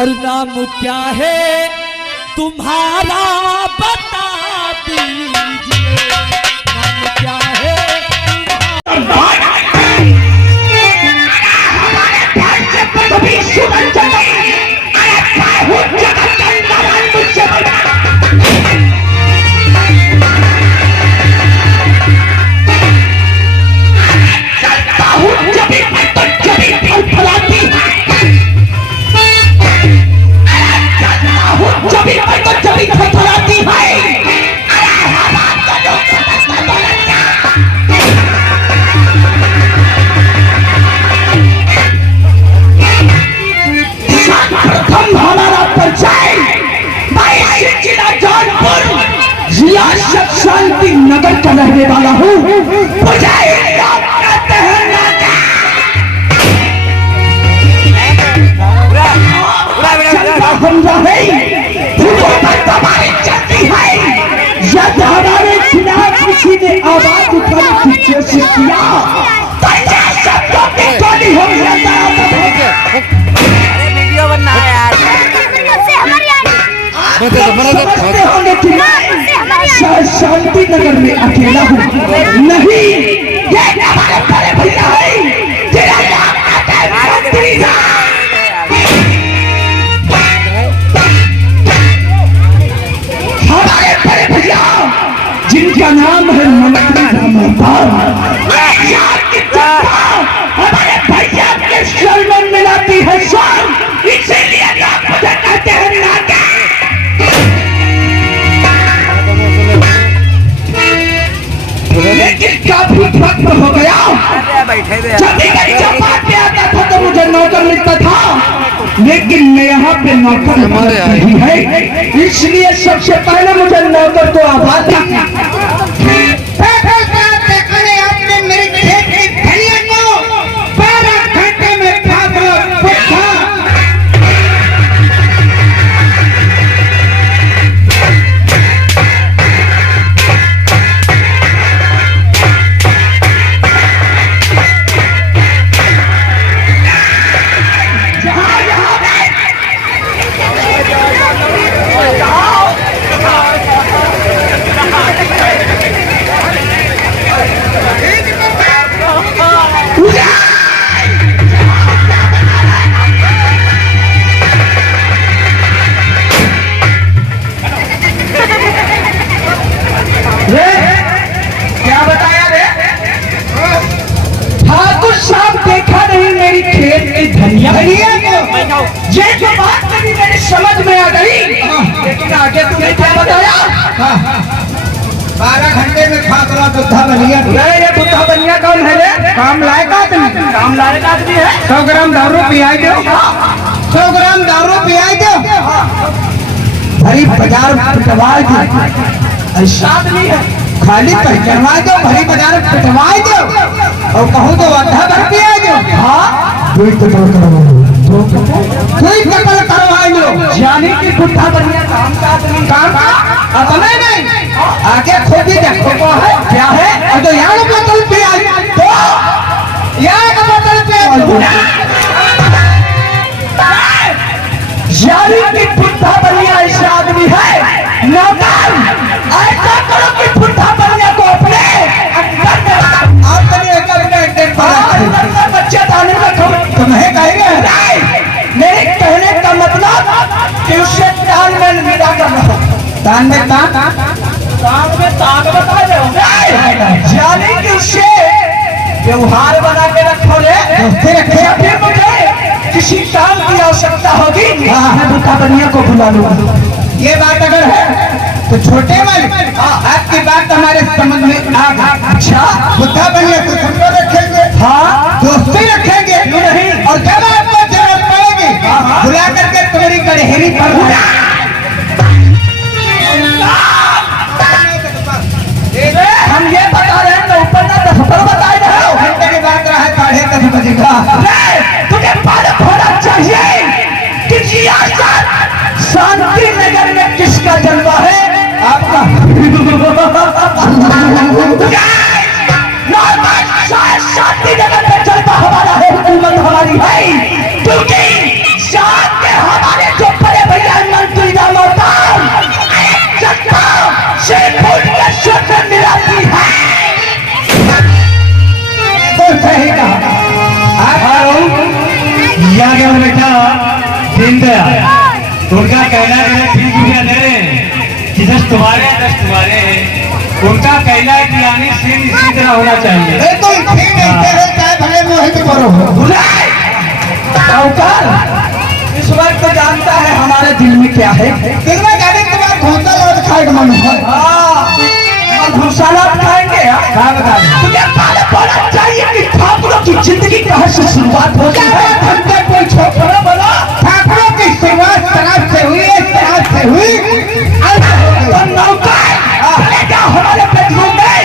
और नाम क्या है तुम्हारा बता दीजिए, नाम क्या है शांति नगर का रहने वाला हूँ। मुझे कहते हैं हमारी चलती है यदि हमारे खिलाफ किसी ने आवाज उठाने की कोशिश किया तो शब्दों की गोली हो वीडियो बनना है यार। शांति नगर में अकेला हूँ नहीं, ये हमारे बड़े भैया है तेरा नाम आता है मंत्री हमारे बड़े भैया जिनका नाम है मंत्री हमारे भैया के सर में मिलाती है सर, इसीलिए लोग मुझे कहते हैं नागा। लेकिन काफी वक्त हो गया, जब भी मैं चौपाट पे आता था तो मुझे नौकर मिलता था, लेकिन मैं यहाँ पे नौकर नहीं है, इसलिए सबसे पहले मुझे नौकर को आवाज दी। आपने मेरे खेत की धनिया को 12 घंटे में काट लो। क्या बताया रे? ठाकुर साहब देखा नहीं मेरी खेत की धनिया, ये जो बात कभी मेरी समझ में आ गई, लेकिन आगे तुमने क्या बताया? 12 घंटे में खाकरा बुद्धा बनिया। ये बुद्धा बनिया कौन है रे? काम लायक आदमी, काम लायक आदमी है। 100 ग्राम दारू पियाई दो, 100 ग्राम दारू पियाई दो, भरी बाजार पिटवाई दो, ऐसा आदमी है। खाली पहचानवाई दो, भरी बाजार पिटवाई दो, और कहूँ तो आधा भर पियाई दो। हाँ, कोई कपल करवाई दो, जाने की बुद्धा बनिया काम का आदमी, काम अपने नहीं आगे खोदी देखो क्या है। और तो यहाँ बोतल पियाई तो यहाँ का बोतल पियाई जाने की बुद्धा बनिया ऐसा आदमी है। नौकर ऐसा करो कि बुद्धा बनिया को अपने अंदर बच्चे दाने में तुम्हें कहेंगे मेरे कहने का मतलब कि उसे दान में मिला करना हो। दान में ताक ताक बता दो जाने कि उसे व्यवहार बना के रखो रे, रखे फिर मुझे किसी काम की आवश्यकता होगी मैं बुद्धा बनिया को बुला लूंगा। ये बात अगर है तो छोटे वाली आपकी बात हमारे समझ में आ गई। अच्छा, बुद्धा बनिया तो सबको रखेंगे, हाँ दोस्ती रखेंगे, क्यों नहीं? और जब आपको जरूरत पड़ेगी बुला करके तुम्हारी कड़हेरी पर हम ये बता रहे हैं तो ऊपर ना 10 पर बताए रहे हो। घंटे की बात रहा है 10:30 बजे का। तुझे मालूम होना चाहिए कि शांति नगर में किसका जलवा है? आपका शांति नगर में जलवा हमारा है, हुकूमत हमारी है, क्योंकि शांति हमारे गया। उनका कहना है ठीक रुपया दे रहे हैं कि 10 तुम्हारे हैं 10 तुम्हारे हैं। उनका कहना है कि यानी सीन इसी तरह होना चाहिए। ये तो ठीक है चाहे भले मोहित करो बुलाए साहूकार, इस वक्त तो जानता है हमारे दिल में क्या है। दिल में जाने के बाद घोंसा लौट खाएगा मन है। घुसाला खाएंगे क्या बता रहे तुझे पहले बोलना चाहिए कि ठाकुरों की जिंदगी कहाँ से शुरुआत होती है। घंटे कोई छोकरा बोला ठाकुरों की शुरुआत शराब से हुई है, शराब से हुई। तो नौकर चले जाओ हमारे बेडरूम में,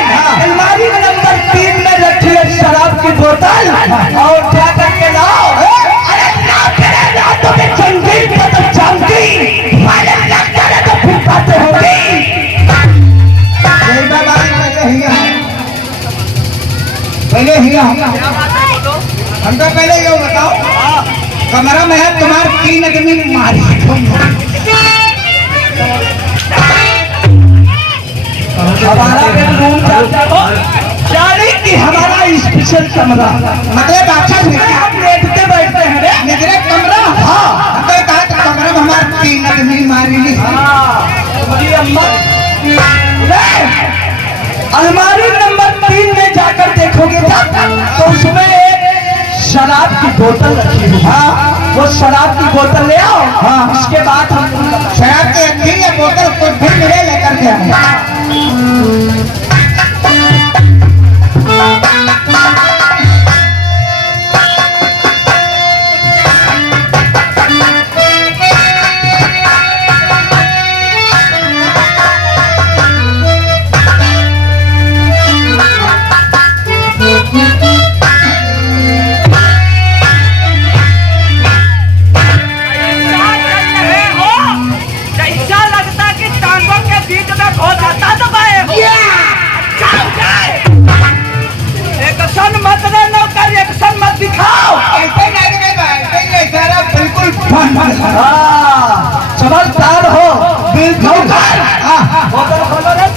अलमारी में नंबर 3 में रखी है शराब की बोतल और क्या करके लाओ। अरे ना तेरे रातों में संगीत का तो जानती माले लगता है तो फिर बातें होगी। पहले ही हमको पहले ये बताओ, कमरा में है तुम्हारे 3 आदमी मारी हमारा बेडरूम जाने की हमारा स्पेशल कमरा, मतलब अच्छा हम लेटते बैठते हैं रे। निगरे कमरा। हाँ हमको कहा तो कमरा में हमारे 3 आदमी मारी ली। तुम्हारी अम्मा अलमारी नंबर 3 में जाकर देखोगे तो उसमें एक शराब की बोतल रखी हुई। हाँ वो शराब की बोतल ले आओ। हाँ उसके बाद हम शराब के रखी या बोतल को फिर मिले लेकर के आए। समझदार हो दिल धोकर। बोतल खोलो रे,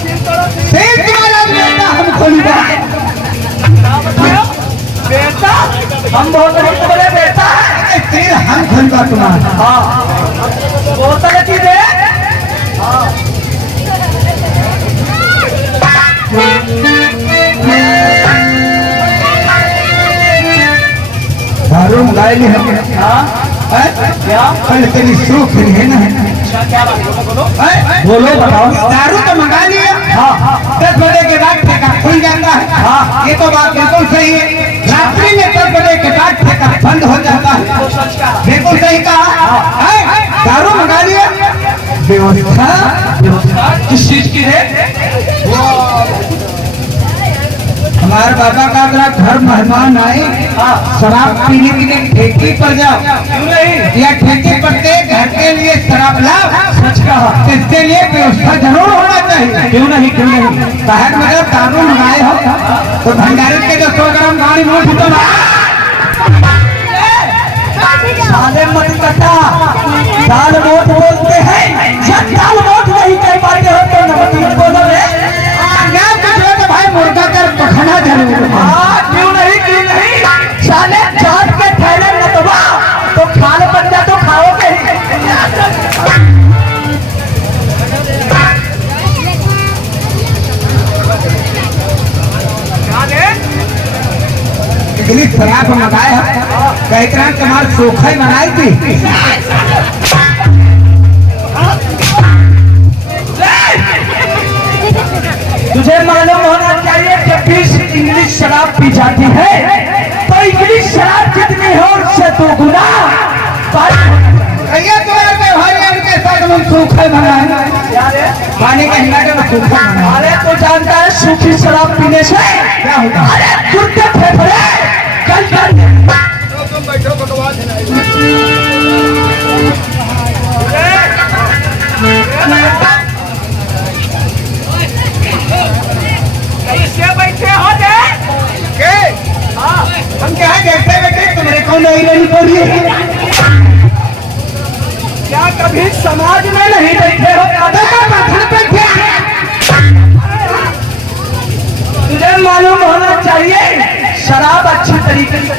फिर तुम्हारा बेटा हम खोली बेटा हम बहुत बड़े बेटा है। फिर हम खोलवा तुम्हारा। हाँ बोतल की दे। दारू मंगाए नहीं है। क्या पहले तेरी सूख रही है ना। क्या बात है? बोलो बोलो बताओ। दारू तो मंगा लिया। हाँ 10 बजे के बाद ठेका खुल जाता है। हाँ ये तो बात बिल्कुल सही है। रात्रि में 10 बजे के बाद ठेका बंद हो जाता है। वो सच का बिल्कुल सही कहा है। दारू मंगा लिया। व्यवस्था किस चीज की है? हमारे बाबा का अगर घर मेहमान आए शराब पीने के लिए ठेकी पर जाओ। क्यों नहीं? या ठेके पर से घर के लिए शराब लाओ। सच कहा। इसके लिए व्यवस्था जरूर होना चाहिए। क्यों नहीं क्यों नहीं? बाहर में जब दारू मंगाए हो तो भंडारी के जो 100 ग्राम गाड़ी में उठ तो साले मत कटा दाल मोट बोलते हैं। जब दाल मोट नहीं कह पाते हो तो नमक बोलो रे। भाई मुर्गा कर पखना जरूर। क्यों नहीं साले चाट के ठहरे न तो खाल बन जा तो खाओगे। इतनी शराब मंगाए है कई तरह तुम्हारे सोखा बनाई थी। तुझे मालूम होना चाहिए जब भी इंग्लिश शराब पी जाती है तो इंग्लिश शराब जितनी हो उससे 2 गुना भैया तुम्हारे व्यवहार उनके साथ हम सूखा बनाए पानी के हिलाके में सूखा बनाए। अरे तो जानता है सूखी शराब पीने से क्या होगा? अरे टूटते फेफड़े कल कैसे बैठे हो दे हम क्या देखते बैठे तुम्हारे कौन नहीं रही पड़ी है। क्या कभी समाज में नहीं बैठे हो? तुझे मालूम होना चाहिए शराब अच्छी तरीके से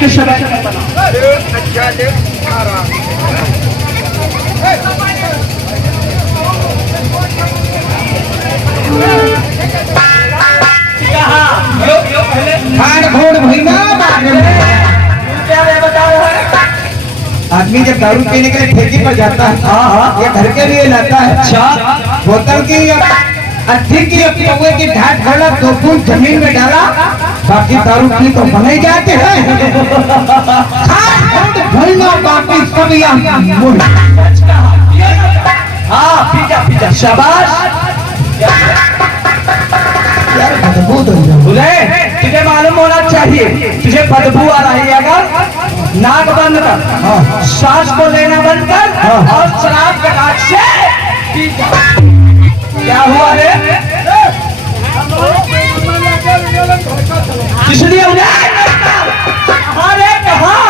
के समय खान घोड़ भैया आदमी जब दारू पीने के लिए ठेकी पर जाता है हाँ या घर के लिए लाता है अच्छा बोतल की अट्ठी की पौवे की ढाट खोला 2 फुट जमीन में डाला बाकी दारू पी तो बने जाते हैं भैया बाकी सब हाँ पीजा शाबाश यार बदबू तो बोले तुझे मालूम होना चाहिए तुझे बदबू आ रही है अगर नाक बंद कर सांस को लेना बंद कर और शराब के हाथ से पी जा। क्या हुआ रे इसलिए अरे कहाँ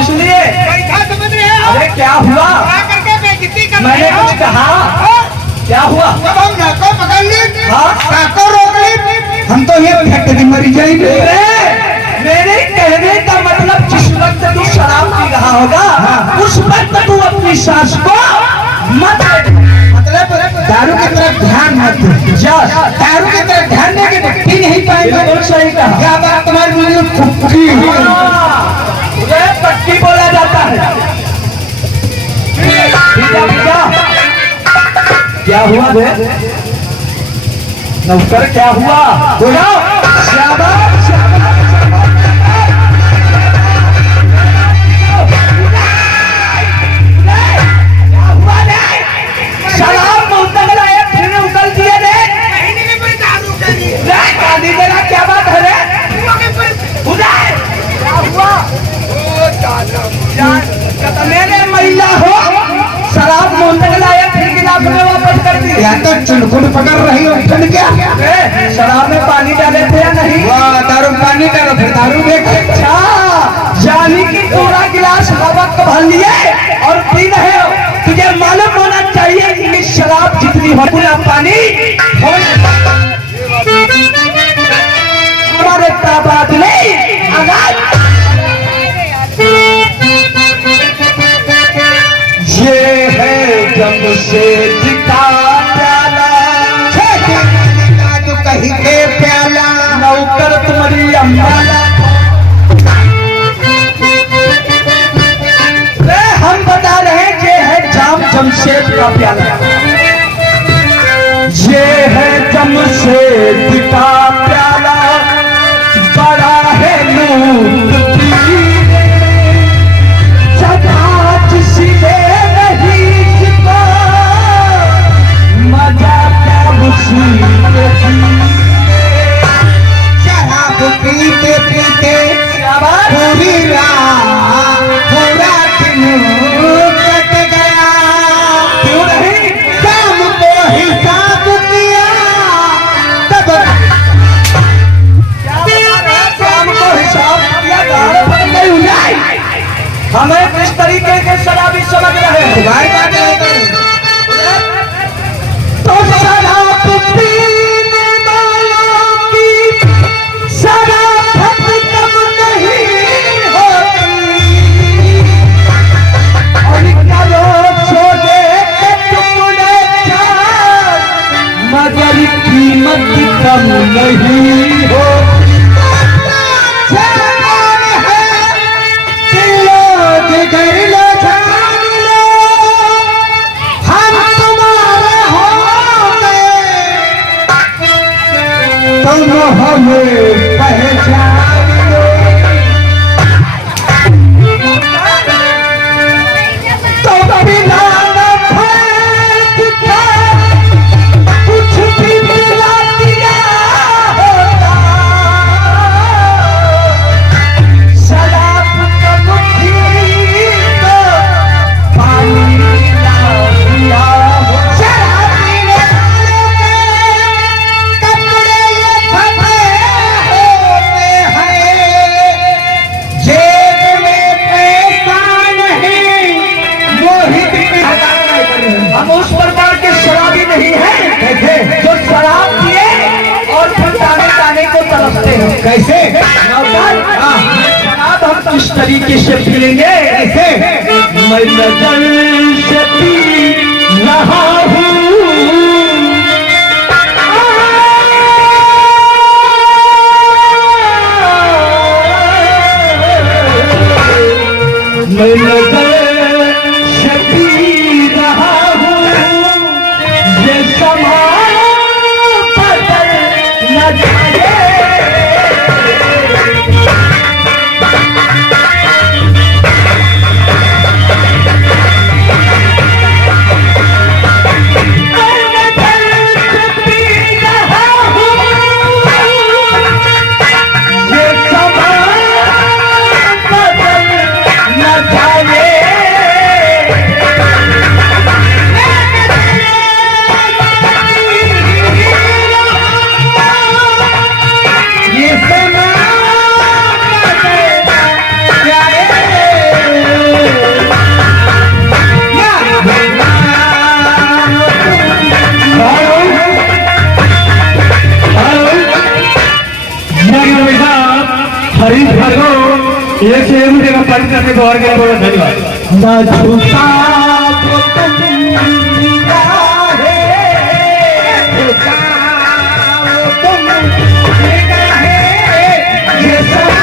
इसलिए अरे क्या हुआ मैंने कुछ कहा क्या हुआ जब हम नाको पकड़ ली नाको रोक ली हम तो ये फैक्ट्री मरी जाएंगे मेरे कहने का मतलब जिस वक्त तू शराब पी रहा होगा उस वक्त तू अपनी सांस को मत मतलब दारू की तरफ ध्यान मत जा दारू की तरफ ध्यान दे के पी नहीं पाएगा बहुत सही कहा क्या बात तुम्हारी मुझे फुक्की उसे पट्टी बोला जाता है क्या हुआ बे नौकर क्या हुआ बोलो शाबाश शराब बोतल लाए फिर उगल दिए रे गाली देना क्या बात है रे उधर क्या हुआ मेरे महिला हो शराब बोतल लाए फिर गिलास में वापस कर दी या तो चुनखुन पकड़ रही हो ठंड क्या शराब में पानी डाले थे या नहीं वाह दारू पानी डालो फिर दारू देखे अच्छा जानी की पूरा गिलास हवा भर लिए और पी रहे हो तुझे मालूम होना चाहिए कि शराब जितनी हो पूरा पानी हमारे ताबाद नहीं अगर ये है जमशेद का प्याला तो कहीं के प्याला नौकर तुम्हारी अम्बाला हम बता रहे ये है जाम जमशेद का प्याला ये है जमशेद का प्याला बड़ा है नूर शराब पीते पीते पूरी रात पूरा दिन कट गया क्यों नहीं काम को हिसाब किया तब काम को हिसाब किया हमें किस तरीके के शराबी समझ रहे हैं तो शराब पीने वालों की शराफत कम नहीं होती और करो छोड़े के टुकड़े चार मगर कीमत कम नहीं होती घर लो जान लो हम तुम्हारे हो गए कैसे पी लेंगे? कैसे? मैं नजर से पी रहा हूँ, मैं नजर से पी रहा हूँ, ये समा बदल न जाए। हरीश भार्गव एक से मुझे का पार्टी करने को और के लिए धन्यवाद। ना झूठा वो तुम जीता है, झूठा वो तुम जीता है, ये समा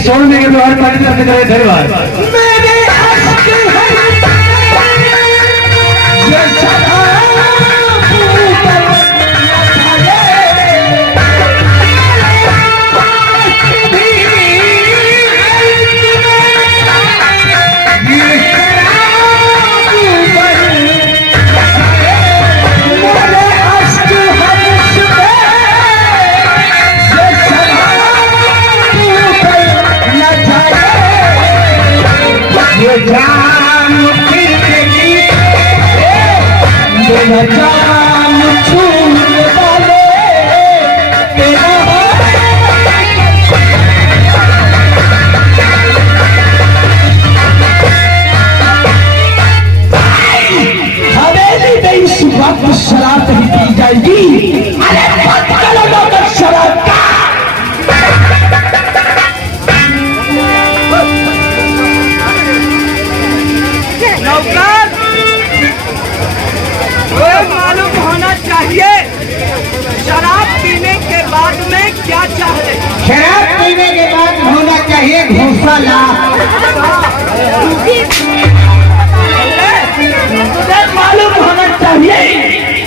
सोन में के व्यवहार पार्टी करने के लिए धन्यवाद। जान छूने वाले तेरा हवेली में इस वक्त शराब नहीं पी जाएगी। अरे शराब का मालूम होना चाहिए शराब पीने के बाद में क्या चाहिए। शराब पीने के बाद होना चाहिए घोंसला। तुझे मालूम होना चाहिए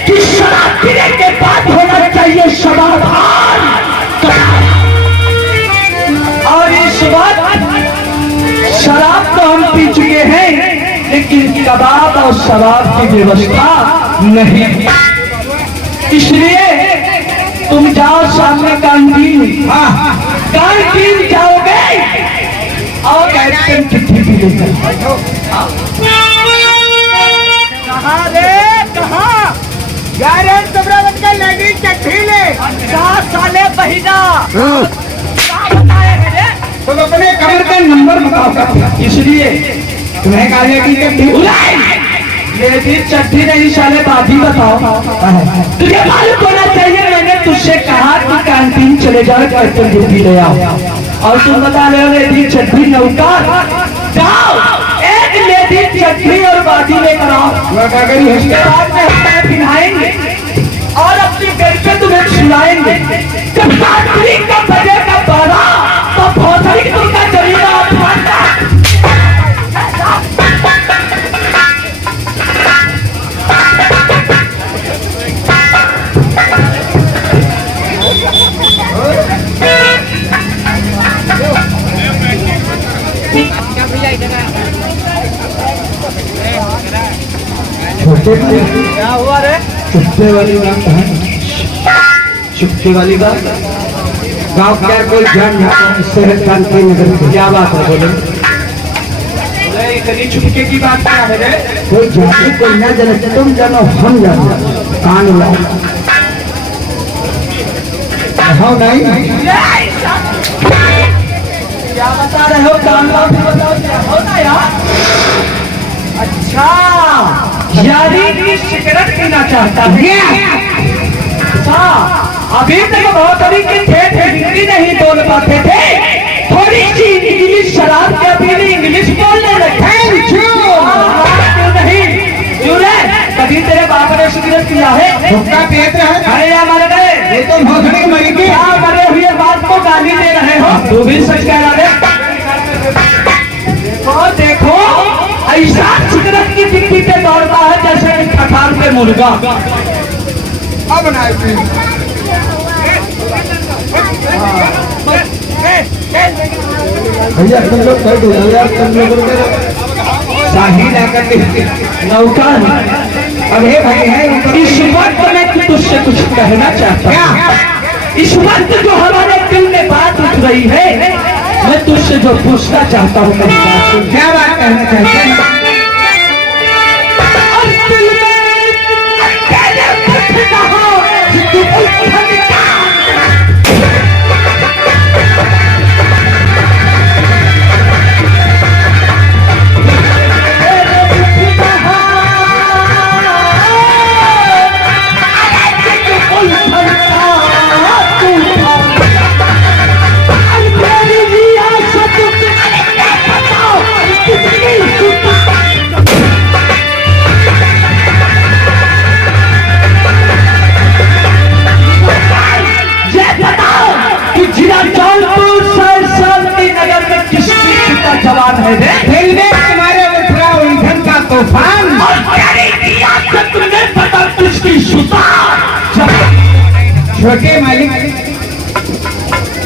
कि शराब पीने के बाद होना चाहिए समाधान। और इस वक्त शराब तो हम पी चुके हैं, लेकिन कबाब और शराब की व्यवस्था नहीं। इसलिए तुम जाओ सामने कैंटीन, कैंटीन जाओगे और आइसक्रीम चिट्ठी भी लेकर। कहाँ रे कहाँ यारे सुब्रमण्यम का लेडीज चिट्ठी ले। 7 साले बहिना तुम अपने कमर का नंबर बताओ। इसलिए तुम्हें कार्य की चट्टी नहीं साले बाजी बताओ। तुझे मालूम होना चाहिए मैंने तुझसे कहा कि कैंटीन चले जाओ, कैंटीन ड्यूटी ले आओ, और तुम बता रहे हो लेडी चट्टी नौकर। जाओ एक लेडी चट्टी और बाजी लेकर आओ, उसके बाद में हम पिन्हाएंगे और अपनी गर्लफ्रेंड तुम्हें सुनाएंगे। जब रात्रि का बजेगा 12 तो भोसड़ी तुमका जरीना फाड़ता। क्या हुआ रे? चुप्पे वाली बात है, चुप्पे वाली बात। गाँव का कोई जान शहर कानपुर नगर की क्या बात है? बोले इतनी चुपके की बात क्या है रे? कोई जाने कोई ना जाने, तुम जानो हम जानो, कान लाओ। हाँ नहीं क्या बता रहे हो? कान लाओ फिर बताओ क्या होता यार? अच्छा, यारी की सिगरेट पीना चाहता है। अच्छा, अभी तक बहुत तरीके थे हिंदी नहीं बोल पाते थे, थोड़ी सी इंग्लिश शराब के पीने इंग्लिश बोलने लगे। क्यों नहीं? क्यों रे? कभी तेरे बाप ने सिगरेट पिया है? हुक्का पीते हैं? अरे या मर गए? ये तो भोसड़ी मरी गई। क्या मरे हुए बात को गाली दे रहे हो? तू भी सच कह रहा है। तो देखो, ऐसा सिगरेट की डिक्की पे दौड़ता है जैसे कि खटार पे मुर्गा। अब ना भैया तुम लोग कर दो यार, तुम लोग शाही जाकर नौकर, अरे भाई है इस वक्त मैं तुझसे कुछ कहना चाहता हूँ। इस वक्त जो हमारे दिल में बात उठ रही है, मैं तुझसे जो पूछना चाहता हूँ, मेरी बात सुन। क्या बात कहना चाहते हैं? और दिल में अकेले कुछ न हो, जितनी उल्फत जवान है रे। दिल में तुम्हारे उठ रहा उलझन का तूफान, और तेरी रियासत में पता किसकी सुतार। छोटे मालिक,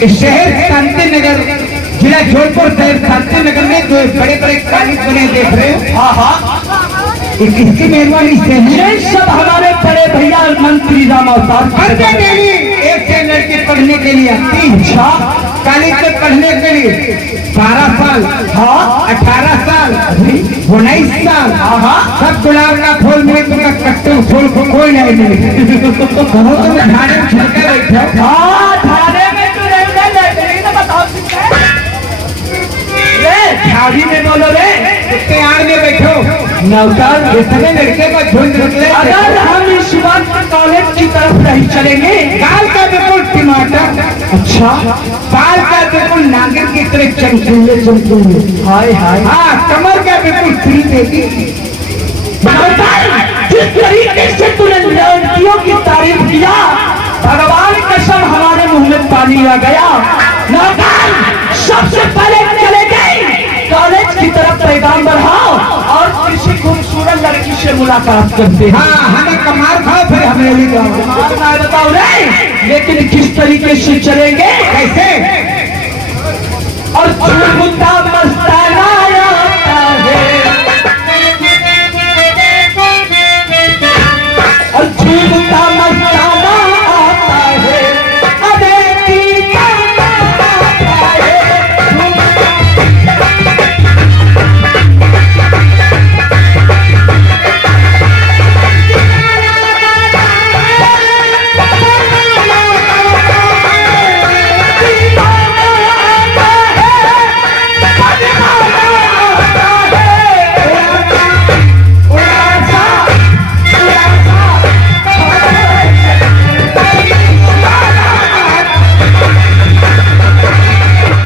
इस शहर शांति नगर जिला जोधपुर शहर शांति नगर में जो बड़े बड़े कॉलेज बने देख रहे हो, हाँ हाँ, ये किसकी मेहरबानी से है? ये सब हमारे बड़े भैया मंत्री राम अवतार हर डेली एक से लड़के पढ़ने के लिए आती। अच्छा, कॉलेज में पढ़ने के लिए 12 साल, हाँ 18 साल, 19 साल, हाँ सब गुलाब का फूल मिले, तुम्हें कट्टू फूल को कोई नहीं मिले। कहो तुम ठाणे में छिड़के बैठो। हाँ ठाणे में तो नहीं ना, बताओ रे, झाड़ी में बोलो रे, इतने आड़ में बैठो नौकर। इतने लड़के को झुंड निकले। अगर हम इस वक्त कॉलेज की तरफ नहीं चलेंगे, गाल का बिल्कुल टमाटर, अच्छा, बाल का बिल्कुल नागिन की तरह चमकीले चमकीले, हाय हाय, हाँ कमर का बिल्कुल फ्री बेटी। जिस तरीके से तूने लड़कियों की तारीफ किया, भगवान कसम हमारे मुंह में पानी आ गया। नौकर, सबसे पहले चले गए कॉलेज की तरफ पैगाम बढ़ाओ और किसी खूबसूरत लड़की से मुलाकात करते हैं। हाँ हमें कमाल खाओ, फिर हमें भी जाओ। बताओ रे, लेकिन किस तरीके से चलेंगे